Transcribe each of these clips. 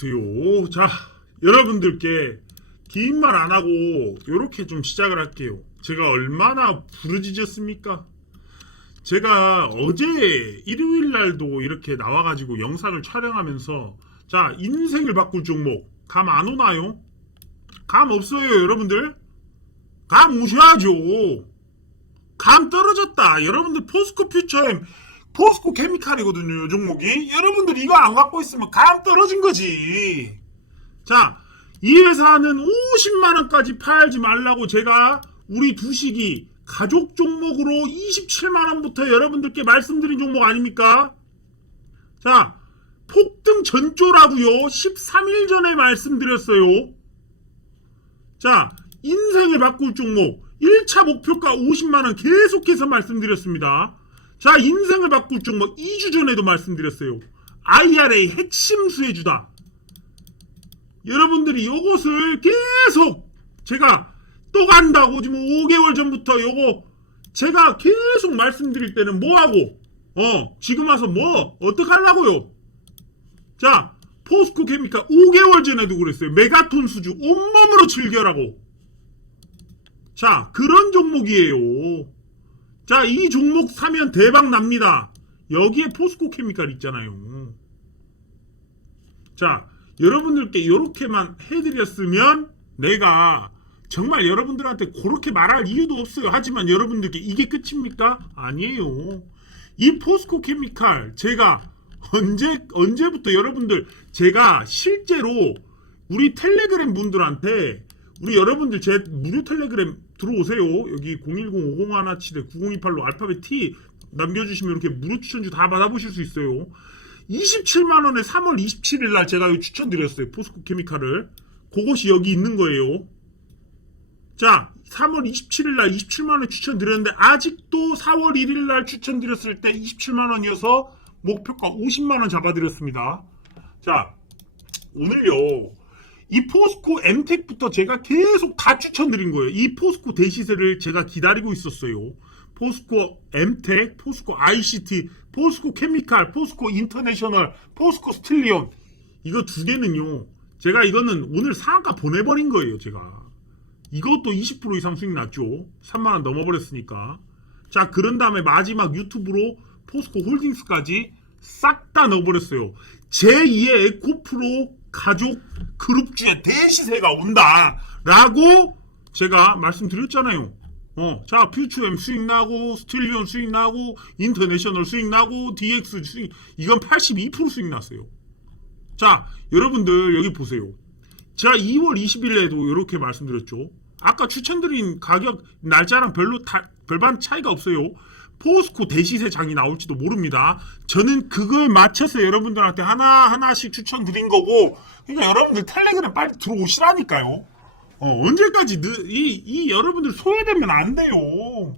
안녕하세요. 자, 여러분들께 긴 말 안 하고 이렇게 좀 시작을 할게요. 제가 얼마나 부르짖었습니까? 제가 어제 일요일 날도 이렇게 나와가지고 영상을 촬영하면서 자 인생을 바꿀 종목 감 안 오나요? 감 없어요 여러분들? 감 오셔야죠. 감 떨어졌다. 여러분들 포스코 퓨처엠 포스코 케미칼이거든요, 이 종목이. 여러분들 이거 안 갖고 있으면 감 떨어진 거지. 자, 이 회사는 50만원까지 팔지 말라고 제가 우리 두식이 가족 종목으로 27만원부터 여러분들께 말씀드린 종목 아닙니까? 자, 폭등 전조라고요 13일 전에 말씀드렸어요. 자, 인생을 바꿀 종목 1차 목표가 50만원 계속해서 말씀드렸습니다. 자, 인생을 바꿀 종목 2주 전에도 말씀드렸어요. IRA 핵심 수혜주다. 여러분들이 요것을 계속 제가 또 간다고 지금 5개월 전부터 요거 제가 계속 말씀드릴 때는 뭐하고 어 지금 와서 뭐 어떡하려고요 자 포스코 케미칼 5개월 전에도 그랬어요 메가톤 수주 온몸으로 즐겨라고 자 그런 종목이에요 자 이 종목 사면 대박 납니다 여기에 포스코 케미칼 있잖아요 자 여러분들께 이렇게만 해드렸으면 내가 정말 여러분들한테 그렇게 말할 이유도 없어요. 하지만 여러분들께 이게 끝입니까? 아니에요. 이 포스코 케미칼 제가 언제 언제부터 여러분들 제가 실제로 우리 텔레그램 분들한테 우리 여러분들 제 무료 텔레그램 들어오세요. 여기 010-5017-9028로 알파벳 T 남겨주시면 이렇게 무료 추천주 다 받아보실 수 있어요. 27만 원에 3월 27일 날 제가 추천드렸어요. 포스코 케미칼을. 그것이 여기 있는 거예요. 자, 3월 27일 날 27만 원 추천드렸는데 아직도 4월 1일 날 추천드렸을 때 27만 원이어서 목표가 50만 원 잡아드렸습니다. 자, 오늘요. 이 포스코 엠텍부터 제가 계속 다 추천드린 거예요. 이 포스코 대시세를 제가 기다리고 있었어요. 포스코 엠텍, 포스코 ICT, 포스코 케미칼, 포스코 인터내셔널, 포스코 스틸리온 이거 두 개는요. 제가 이거는 오늘 상한가 보내버린 거예요. 제가 이것도 20% 이상 수익 났죠. 3만 원 넘어버렸으니까. 자 그런 다음에 마지막 유튜브로 포스코 홀딩스까지 싹 다 넣어버렸어요. 제2의 에코프로 가족 그룹주의 대시세가 온다라고 제가 말씀드렸잖아요. 어, 자, 퓨처엠 수익 나고, 스틸리온 수익 나고, 인터내셔널 수익 나고, DX 수익, 이건 82% 수익 났어요. 자, 여러분들 여기 보세요. 제가 2월 20일에도 이렇게 말씀드렸죠. 아까 추천드린 가격 날짜랑 별로 다, 별반 차이가 없어요. 포스코 대시세 장이 나올지도 모릅니다. 저는 그거에 맞춰서 여러분들한테 하나하나씩 추천드린 거고, 그러니까 여러분들 텔레그램 빨리 들어오시라니까요. 어, 언제까지 느, 이, 이 여러분들 소외되면 안 돼요.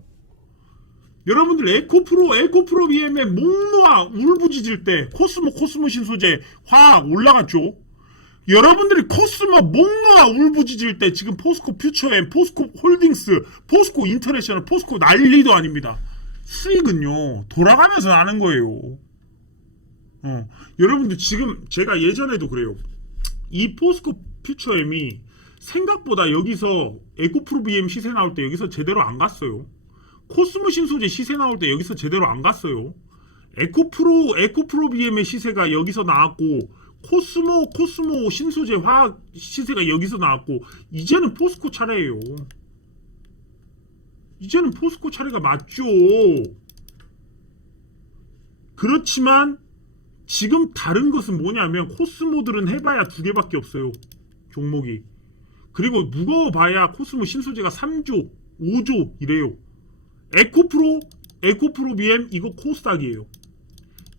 여러분들 에코프로 에코프로 BM에 목 놓아 울부짖을 때 코스모 코스모 신소재 화학 올라갔죠. 여러분들이 코스모 목 놓아 울부짖을 때 지금 포스코 퓨처엠, 포스코 홀딩스, 포스코 인터내셔널, 포스코 난리도 아닙니다. 수익은요 돌아가면서 나는 거예요. 어, 여러분들 지금 제가 예전에도 그래요. 이 포스코 퓨처엠이 생각보다 여기서 에코프로 BM 시세 나올 때 여기서 제대로 안 갔어요. 코스모 신소재 시세 나올 때 여기서 제대로 안 갔어요. 에코프로 에코프로 BM의 시세가 여기서 나왔고 코스모 코스모 신소재 화학 시세가 여기서 나왔고 이제는 포스코 차례예요. 이제는 포스코 차례가 맞죠. 그렇지만 지금 다른 것은 뭐냐면 코스모들은 해봐야 두 개밖에 없어요. 종목이. 그리고 무거워봐야 코스모 신소재가 3조, 5조 이래요. 에코프로, 에코프로 BM 이거 코스닥이에요.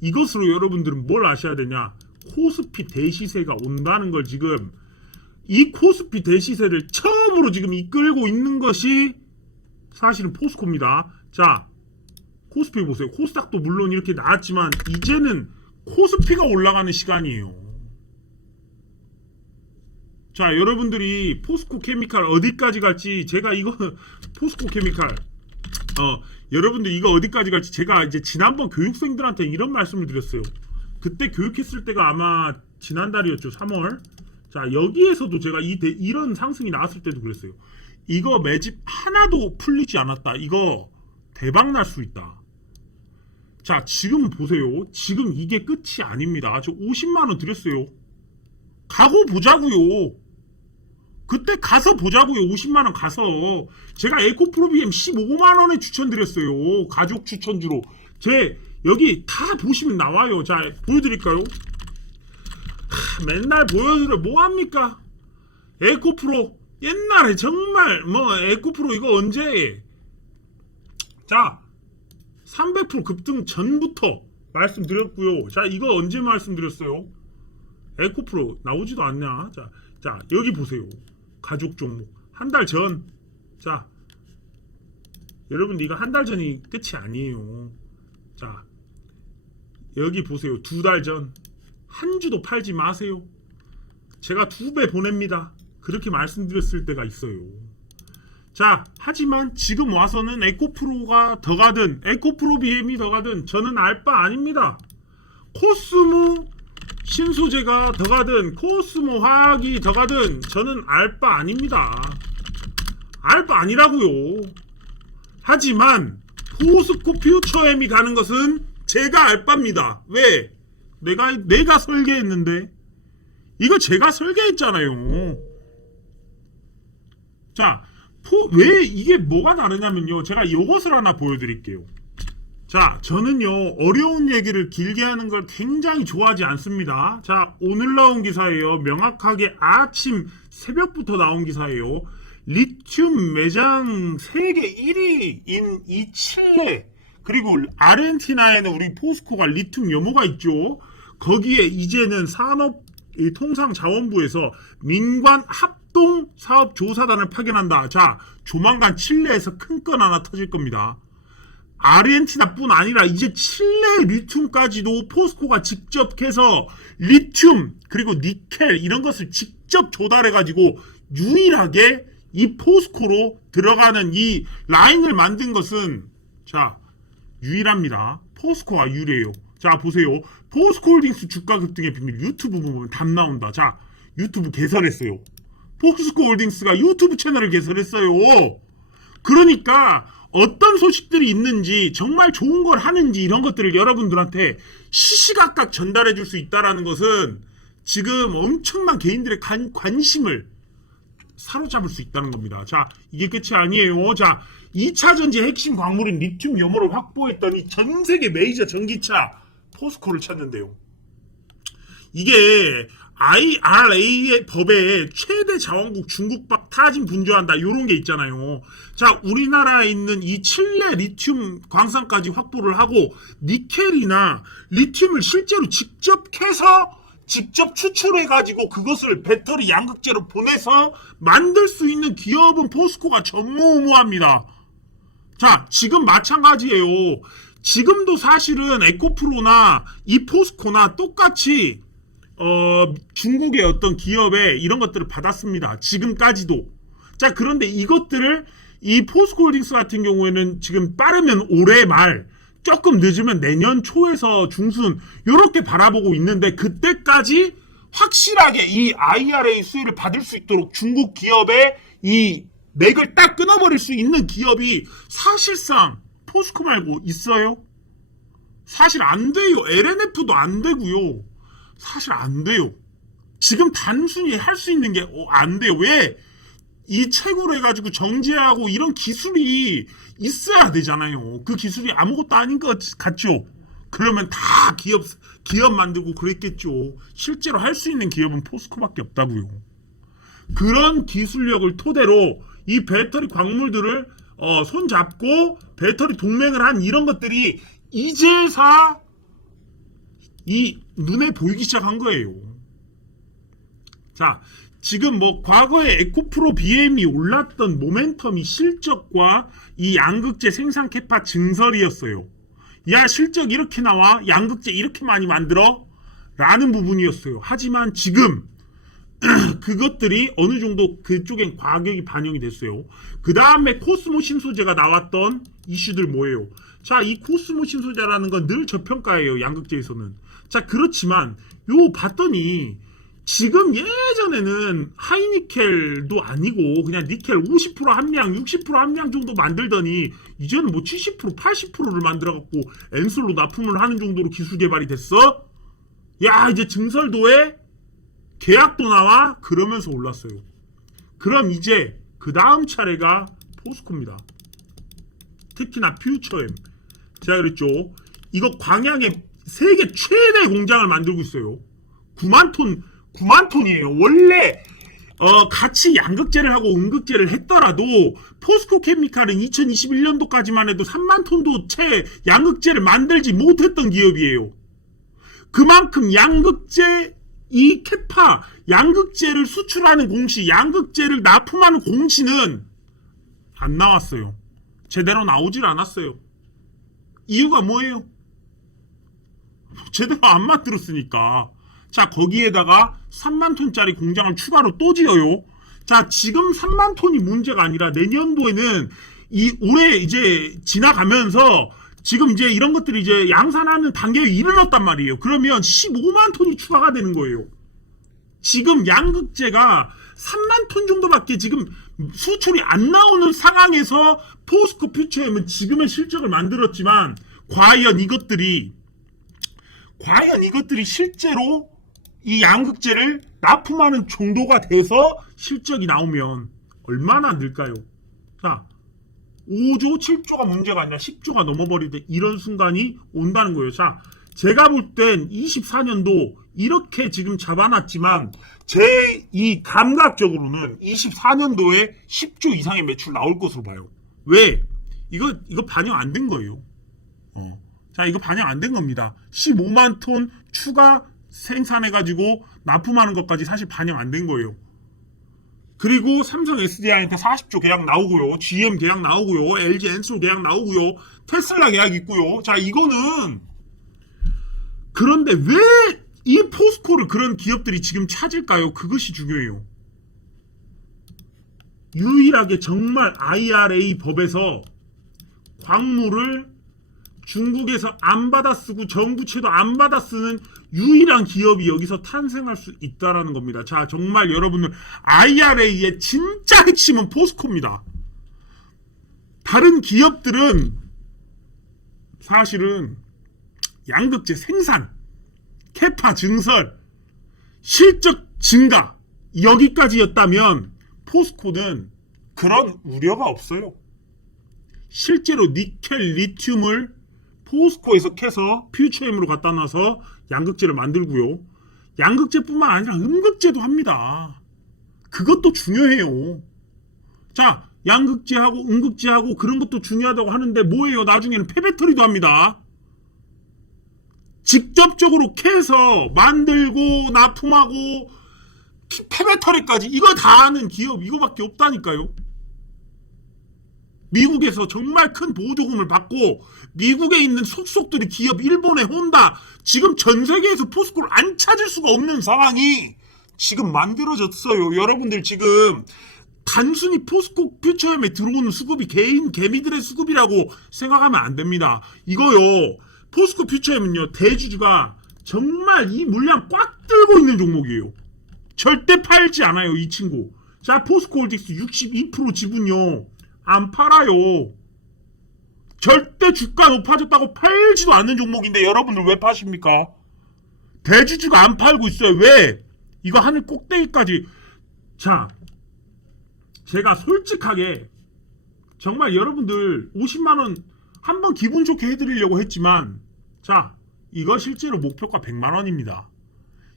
이것으로 여러분들은 뭘 아셔야 되냐? 코스피 대시세가 온다는 걸 지금 이 코스피 대시세를 처음으로 지금 이끌고 있는 것이 사실은 포스코입니다. 자, 코스피 보세요. 코스닥도 물론 이렇게 나왔지만 이제는 코스피가 올라가는 시간이에요. 자, 여러분들이 포스코 케미칼 어디까지 갈지 제가 이거 포스코 케미칼 어, 여러분들 이거 어디까지 갈지 제가 이제 지난번 교육생들한테 이런 말씀을 드렸어요. 그때 교육했을 때가 아마 지난달이었죠 3월 자 여기에서도 제가 이 대- 이런 상승이 나왔을 때도 그랬어요 이거 매집 하나도 풀리지 않았다. 이거 대박 날 수 있다. 자 지금 보세요. 지금 이게 끝이 아닙니다. 저 50만 원 드렸어요. 가고 보자고요. 그때 가서 보자고요. 50만 원 가서. 제가 에코프로비엠 15만 원에 추천드렸어요. 가족 추천주로. 제 여기 다 보시면 나와요. 자 보여드릴까요? 하, 맨날 보여드려. 뭐합니까? 에코프로 옛날에 정말 뭐 에코프로 이거 언제? 자 300% 급등 전부터 말씀드렸고요. 자 이거 언제 말씀드렸어요? 에코프로 나오지도 않냐? 자, 자 여기 보세요. 가족 종목. 한 달 전. 자 여러분 이거 한 달 전이 끝이 아니에요. 자 여기 보세요. 두 달 전. 한 주도 팔지 마세요. 제가 두 배 보냅니다 그렇게 말씀드렸을 때가 있어요. 자 하지만 지금 와서는 에코프로가 더 가든 에코프로 BM이 더 가든 저는 알 바 아닙니다. 코스모 신소재가 더 가든 코스모 화학이 더 가든 저는 알 바 아닙니다. 알 바 아니라고요. 하지만 포스코 퓨처엠이 가는 것은 제가 알 바입니다. 왜? 내가 내가 설계했는데. 이거 제가 설계했잖아요 자, 포, 왜 이게 뭐가 다르냐면요. 제가 이것을 하나 보여드릴게요. 자, 저는요, 어려운 얘기를 길게 하는 걸 굉장히 좋아하지 않습니다. 자, 오늘 나온 기사예요. 명확하게 아침 새벽부터 나온 기사예요. 리튬 매장 세계 1위인 이 칠레, 그리고 아르헨티나에는 우리 포스코가 리튬 염호가 있죠. 거기에 이제는 산업 이 통상자원부에서 민관 합 동 사업 조사단을 파견한다. 자, 조만간 칠레에서 큰 건 하나 터질 겁니다. 아르헨티나뿐 아니라 이제 칠레 리튬까지도 포스코가 직접 해서 리튬 그리고 니켈 이런 것을 직접 조달해 가지고 유일하게 이 포스코로 들어가는 이 라인을 만든 것은 자 유일합니다. 포스코가 유일해요. 자 보세요. 포스코홀딩스 주가 급등의 비밀 유튜브 보면 답 나온다. 자 유튜브 개설했어요. 포스코 홀딩스가 유튜브 채널을 개설했어요. 그러니까 어떤 소식들이 있는지 정말 좋은 걸 하는지 이런 것들을 여러분들한테 시시각각 전달해 줄 수 있다라는 것은 지금 엄청난 개인들의 관, 관심을 사로잡을 수 있다는 겁니다. 자, 이게 끝이 아니에요. 자, 2차 전지 핵심 광물인 리튬 염호를 확보했더니 전 세계 메이저 전기차 포스코를 찾는데요. 이게 IRA의 법에 최대 자원국 중국밖 타진 분주한다 요런 게 있잖아요. 자, 우리나라에 있는 이 칠레 리튬 광산까지 확보를 하고 니켈이나 리튬을 실제로 직접 캐서 직접 추출해 가지고 그것을 배터리 양극재로 보내서 만들 수 있는 기업은 포스코가 전무후무합니다. 자, 지금 마찬가지예요. 지금도 사실은 에코프로나 이 포스코나 똑같이 어, 중국의 어떤 기업에 이런 것들을 받았습니다. 지금까지도. 자, 그런데 이것들을 이 포스코홀딩스 같은 경우에는 지금 빠르면 올해 말, 조금 늦으면 내년 초에서 중순, 요렇게 바라보고 있는데, 그때까지 확실하게 이 IRA 수혜를 받을 수 있도록 중국 기업의 이 맥을 딱 끊어버릴 수 있는 기업이 사실상 포스코 말고 있어요? 사실 안 돼요. LNF도 안 되고요. 사실 안 돼요. 지금 단순히 할 수 있는 게 안 돼요. 왜? 이 채굴 해가지고 정제하고 이런 기술이 있어야 되잖아요. 그 기술이 아무것도 아닌 것 같죠? 그러면 다 기업, 기업 만들고 그랬겠죠. 실제로 할 수 있는 기업은 포스코밖에 없다고요. 그런 기술력을 토대로 이 배터리 광물들을 어, 손잡고 배터리 동맹을 한 이런 것들이 이제사 이 눈에 보이기 시작한 거예요. 자, 지금 뭐 과거에 에코프로 BM이 올랐던 모멘텀이 실적과 이 양극재 생산 캐파 증설이었어요. 야, 실적 이렇게 나와? 양극재 이렇게 많이 만들어? 라는 부분이었어요. 하지만 지금 그것들이 어느 정도 그쪽엔 가격이 반영이 됐어요. 그 다음에 코스모 신소재가 나왔던 이슈들 뭐예요? 자, 이 코스모 신소재라는 건 늘 저평가예요. 양극재에서는. 자 그렇지만 요 봤더니 지금 예전에는 하이니켈도 아니고 그냥 니켈 50% 함량, 60% 함량 정도 만들더니 이제는 뭐 70%, 80%를 만들어 갖고 엔솔로 납품을 하는 정도로 기술 개발이 됐어. 야 이제 증설도에 계약도 나와 그러면서 올랐어요. 그럼 이제 그 다음 차례가 포스코입니다. 특히나 퓨처엠. 제가 그랬죠. 이거 광양에 세계 최대 공장을 만들고 있어요. 9만 톤, 9만 톤이에요. 원래 어, 같이 양극재를 하고 음극재를 했더라도 포스코 케미칼은 2021년도까지만 해도 3만 톤도 채 양극재를 만들지 못했던 기업이에요. 그만큼 양극재 이 캐파 양극재를 수출하는 공시, 양극재를 납품하는 공시는 안 나왔어요. 제대로 나오질 않았어요. 이유가 뭐예요? 제대로 안 만들었으니까. 자, 거기에다가 3만 톤짜리 공장을 추가로 또 지어요. 자, 지금 3만 톤이 문제가 아니라 내년도에는 이 올해 이제 지나가면서 지금 이제 이런 것들이 이제 양산하는 단계에 이르렀단 말이에요. 그러면 15만 톤이 추가가 되는 거예요. 지금 양극재가 3만 톤 정도밖에 지금 수출이 안 나오는 상황에서 포스코 퓨처엠은 지금의 실적을 만들었지만 과연 이것들이 과연 이것들이 실제로 이 양극재를 납품하는 정도가 돼서 실적이 나오면 얼마나 늘까요? 자, 5조, 7조가 문제가 아니라 10조가 넘어버릴 때 이런 순간이 온다는 거예요. 자, 제가 볼 땐 24년도 이렇게 지금 잡아놨지만 제 이 감각적으로는 24년도에 10조 이상의 매출 나올 것으로 봐요. 왜? 이거 이거 반영 안 된 거예요. 어. 자, 이거 반영 안 된 겁니다. 15만 톤 추가 생산해가지고 납품하는 것까지 사실 반영 안 된 거예요. 그리고 삼성 SDI한테 40조 계약 나오고요. GM 계약 나오고요. LG 엔솔 계약 나오고요. 테슬라 계약 있고요. 자, 이거는 그런데 왜 이 포스코를 그런 기업들이 지금 찾을까요? 그것이 중요해요. 유일하게 정말 IRA 법에서 광물을 중국에서 안 받아 쓰고 정부채도 안 받아 쓰는 유일한 기업이 여기서 탄생할 수 있다라는 겁니다. 자, 정말 여러분들 IRA의 진짜 핵심은 포스코입니다. 다른 기업들은 사실은 양극재 생산, 캐파 증설, 실적 증가 여기까지였다면 포스코는 그런 우려가 없어요. 실제로 니켈, 리튬을 포스코에서 캐서 퓨처엠으로 갖다 놔서 양극재를 만들고요. 양극재뿐만 아니라 음극재도 합니다. 그것도 중요해요. 자, 양극재하고 음극재하고 그런 것도 중요하다고 하는데 뭐예요? 나중에는 폐배터리도 합니다. 직접적으로 캐서 만들고 납품하고 피- 폐배터리까지 이거 다 하는 기업 이거밖에 없다니까요. 미국에서 정말 큰 보조금을 받고 미국에 있는 속속들이 기업 일본의 혼다 지금 전 세계에서 포스코를 안 찾을 수가 없는 상황이 지금 만들어졌어요. 여러분들 지금 단순히 포스코 퓨처엠에 들어오는 수급이 개인 개미들의 수급이라고 생각하면 안 됩니다. 이거요. 포스코 퓨처엠은요. 대주주가 정말 이 물량 꽉 들고 있는 종목이에요. 절대 팔지 않아요, 이 친구. 자, 포스코 홀딩스 62% 지분요. 안 팔아요. 절대 주가 높아졌다고 팔지도 않는 종목인데 여러분들 왜 파십니까? 대주주가 안 팔고 있어요. 왜? 이거 하늘 꼭대기까지. 자, 제가 솔직하게 정말 여러분들 50만원 한번 기분 좋게 해드리려고 했지만 자, 이거 실제로 목표가 100만원입니다.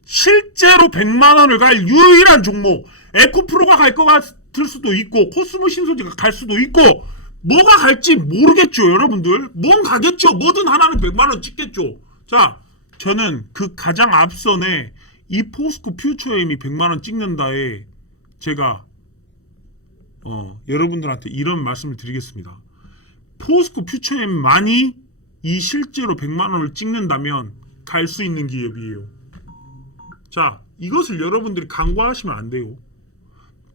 실제로 100만 원을 갈 유일한 종목 에코프로가 갈 것 같 을 수도 있고 코스모 신소지가 갈 수도 있고 뭐가 갈지 모르겠죠 여러분들. 뭔 가겠죠? 뭐든 하나는 100만 원 찍겠죠. 자 저는 그 가장 앞선에 이 포스코 퓨처엠이 100만 원 찍는다에 제가 어, 여러분들한테 이런 말씀을 드리겠습니다. 포스코 퓨처엠만이 이 실제로 100만 원을 찍는다면 갈 수 있는 기업이에요. 자, 이것을 여러분들이 간과하시면 안 돼요.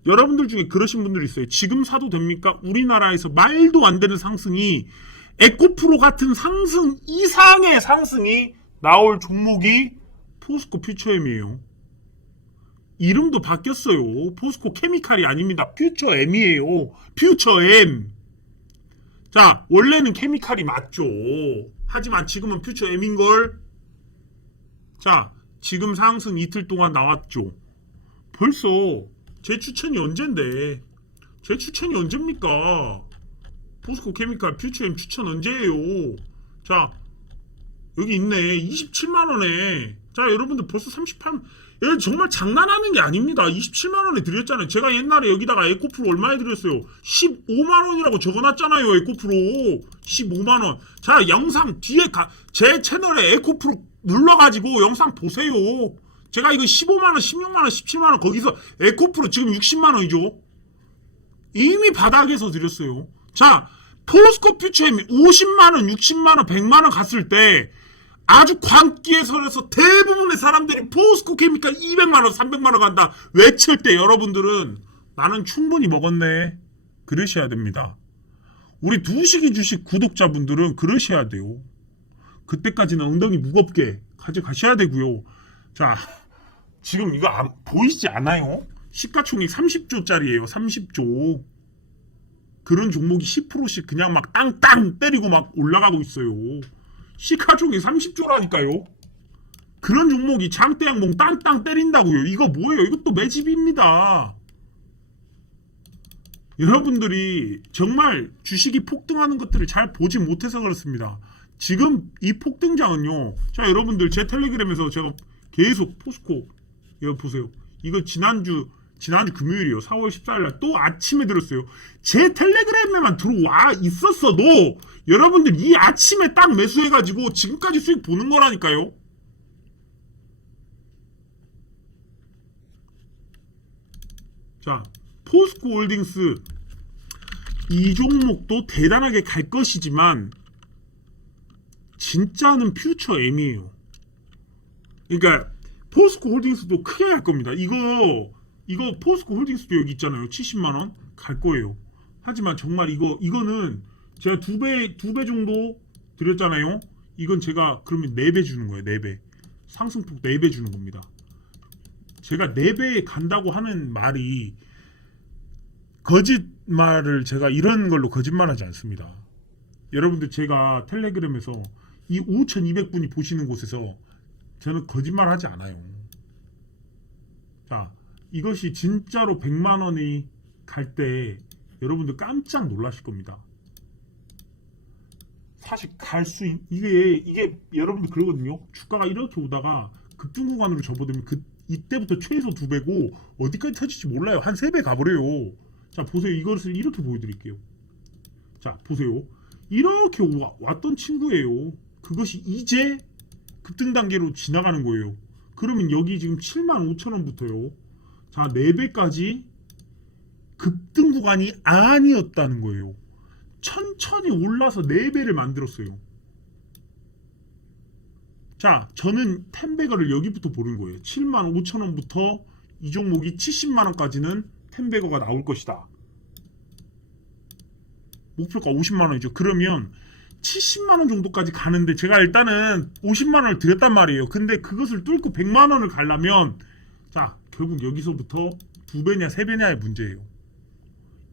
여러분들 중에 그러신 분들이 있어요. 지금 사도 됩니까? 우리나라에서 말도 안 되는 상승이 에코프로 같은 상승 이상의 상승이 나올 종목이 포스코 퓨처엠이에요. 이름도 바뀌었어요. 포스코 케미칼이 아닙니다. 퓨처엠이에요. 퓨처엠. 자, 원래는 케미칼이 맞죠. 하지만 지금은 퓨처엠인걸. 자, 지금 상승 이틀 동안 나왔죠. 벌써 제 추천이 언젠데? 제 추천이 언제입니까? 포스코 케미칼 퓨처엠 추천 언제예요? 자, 여기 있네. 27만 원에. 자, 여러분들 벌써 38만 예, 정말 장난하는 게 아닙니다. 27만 원에 드렸잖아요. 제가 옛날에 여기다가 에코프로 얼마에 드렸어요? 15만 원이라고 적어놨잖아요. 에코프로 15만 원. 자, 영상 뒤에 가, 제 채널에 에코프로 눌러가지고 영상 보세요. 제가 이거 15만 원, 16만 원, 17만 원 거기서 에코프로 지금 60만 원이죠. 이미 바닥에서 드렸어요. 자, 포스코 퓨처엠이 50만 원, 60만 원, 100만 원 갔을 때 아주 광기에 설해서 대부분의 사람들이 포스코 케미칼 200만 원, 300만 원 간다 외칠 때 여러분들은 나는 충분히 먹었네. 그러셔야 됩니다. 우리 두식이 주식 구독자분들은 그러셔야 돼요. 그때까지는 엉덩이 무겁게 가져가셔야 되고요. 자, 지금 이거 안, 보이지 않아요? 시가총액 30조짜리예요. 30조. 그런 종목이 10%씩 그냥 막 땅땅 때리고 막 올라가고 있어요. 시가총액 30조라니까요. 그런 종목이 장대양봉 땅땅 때린다고요. 이거 뭐예요? 이것도 매집입니다. 여러분들이 정말 주식이 폭등하는 것들을 잘 보지 못해서 그렇습니다. 지금 이 폭등장은요. 자, 여러분들 제 텔레그램에서 제가 계속 포스코 이거 보세요. 이거 지난주 지난주 금요일이요. 4월 14일 날 또 아침에 들었어요. 제 텔레그램에만 들어와 있었어도 여러분들 이 아침에 딱 매수해 가지고 지금까지 수익 보는 거라니까요. 자, 포스코 홀딩스 이 종목도 대단하게 갈 것이지만 진짜는 퓨처 M이에요. 그러니까 포스코 홀딩스도 크게 갈 겁니다. 이거 이거 포스코 홀딩스도 여기 있잖아요. 70만 원 갈 거예요. 하지만 정말 이거 이거는 제가 두 배 두 배 정도 드렸잖아요. 이건 제가 그러면 네 배 주는 거예요. 네 배. 상승폭 네 배 주는 겁니다. 제가 네 배 간다고 하는 말이 거짓말을 제가 이런 걸로 거짓말하지 않습니다. 여러분들 제가 텔레그램에서 이 5,200분이 보시는 곳에서 저는 거짓말 하지 않아요. 자, 이것이 진짜로 100만 원이 갈 때 여러분들 깜짝 놀라실 겁니다. 사실 갈 수 이게 이게 여러분들 그러거든요. 주가가 이렇게 오다가 급등 구간으로 접어들면 그 이때부터 최소 두 배고 어디까지 터질지 몰라요. 한 세 배 가버려요. 자 보세요. 이것을 이렇게 보여드릴게요. 자 보세요. 이렇게 와- 왔던 친구예요. 그것이 이제 급등 단계로 지나가는 거예요. 그러면 여기 지금 7만 5천 원부터요. 자 4배까지 급등 구간이 아니었다는 거예요. 천천히 올라서 4배를 만들었어요. 자, 저는 텐베거를 여기부터 보는 거예요. 7만 5천 원부터 이 종목이 70만 원까지는 텐베거가 나올 것이다. 목표가 50만 원이죠. 그러면 70만 원 정도까지 가는데 제가 일단은 50만 원을 드렸단 말이에요. 근데 그것을 뚫고 100만 원을 가려면 자, 결국 여기서부터 두 배냐 세 배냐의 문제예요.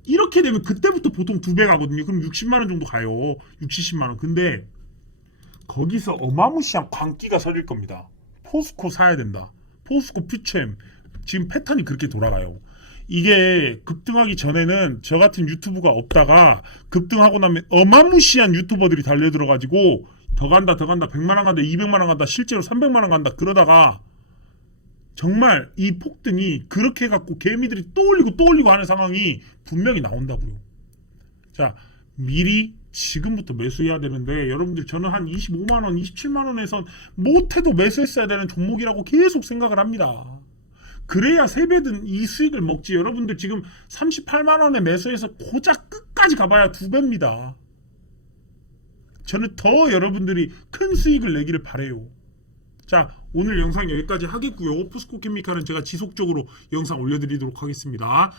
이렇게 되면 그때부터 보통 두 배 가거든요. 그럼 60만 원 정도 가요. 6, 70만 원. 근데 거기서 어마무시한 광기가 서릴 겁니다. 포스코 사야 된다. 포스코 퓨처엠 지금 패턴이 그렇게 돌아가요. 이게 급등하기 전에는 저 같은 유튜브가 없다가 급등하고 나면 어마무시한 유튜버들이 달려들어가지고 더 간다 더 간다 100만 원 간다 200만 원 간다 실제로 300만 원 간다 그러다가 정말 이 폭등이 그렇게 해갖고 개미들이 또 올리고 또 올리고 하는 상황이 분명히 나온다고요. 자, 미리 지금부터 매수해야 되는데 여러분들 저는 한 25만 원, 27만 원에선 못해도 매수했어야 되는 종목이라고 계속 생각을 합니다. 그래야 세 배든 이 수익을 먹지. 여러분들 지금 38만 원에 매수해서 고작 끝까지 가봐야 두 배입니다. 저는 더 여러분들이 큰 수익을 내기를 바래요. 자, 오늘 영상 여기까지 하겠고요. 포스코 케미칼은 제가 지속적으로 영상 올려드리도록 하겠습니다.